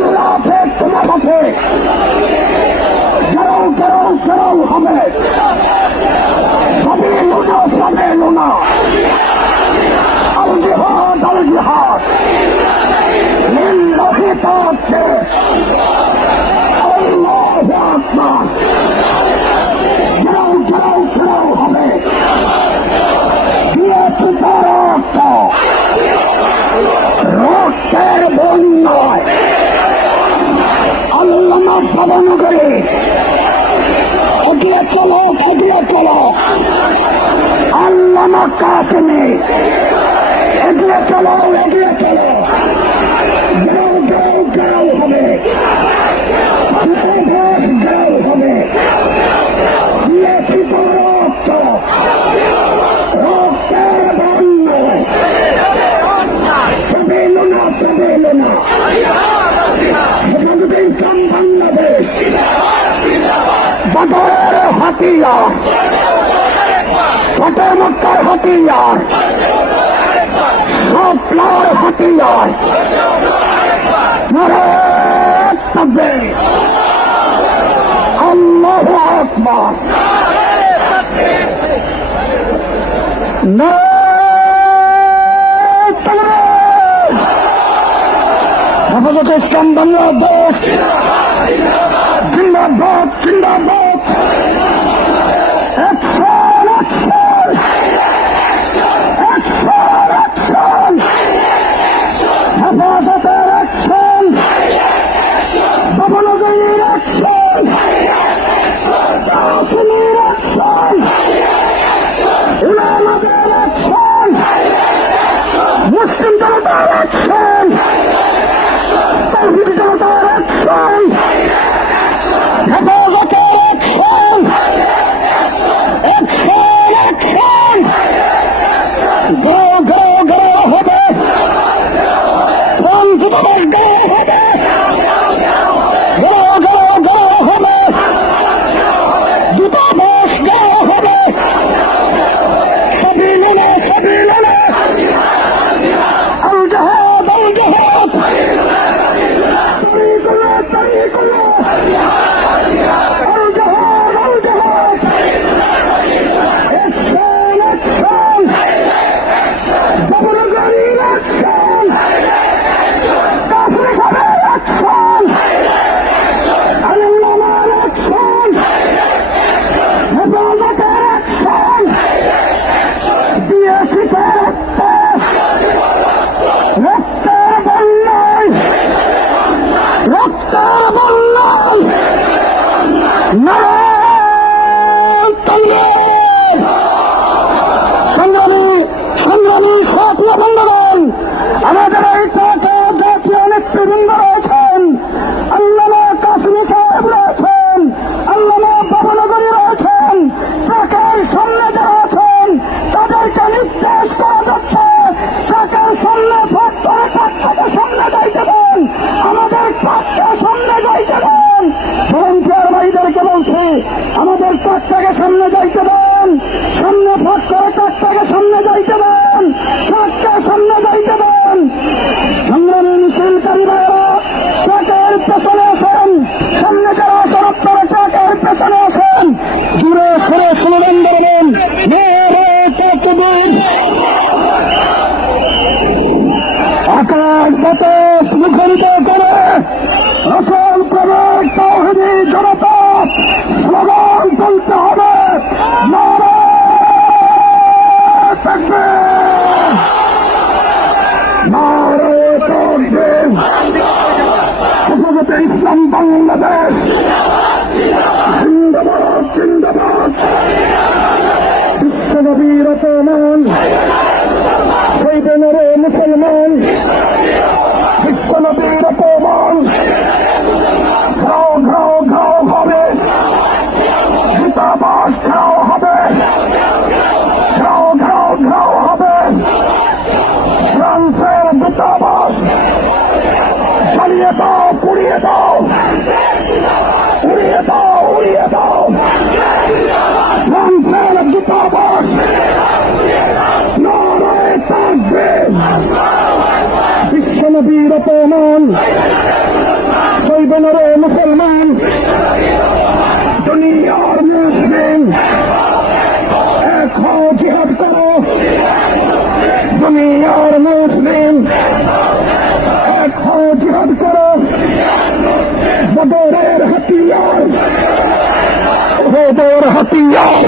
আল্লাহ আছে তোমার কাছে কেউ কেউ কেউ হবে সবে লোনা সবে লোনা আল জিহাদ আল জিহাদ লিল্লাহি তাআলা পালন করে। এগিয়ে চলো এগিয়ে চলো। আল্লাহ আল্লামা কাশেমে এগিয়ে চলো এগিয়ে চলো। হাতিয়ার ছোটে মক্কার হাতিয়ার সাপলার হাতিয়ার আল্লাহ আকবার। হেফাজতে ইসলাম বাংলাদেশ। জিন্দাবাদ জিন্দাবাদ। huh? Oh, তারা বললাম হেফাজতে ইসলাম বাংলাদেশ জিন্দাবাদ জিন্দাবাদ জিন্দাবাদ। জ্বালিয়ে দাও পুড়িয়ে দাও। উড়িয়ে দাও উড়িয়ে দাও। জিন্দাবাদ। বদর হাতিয়ার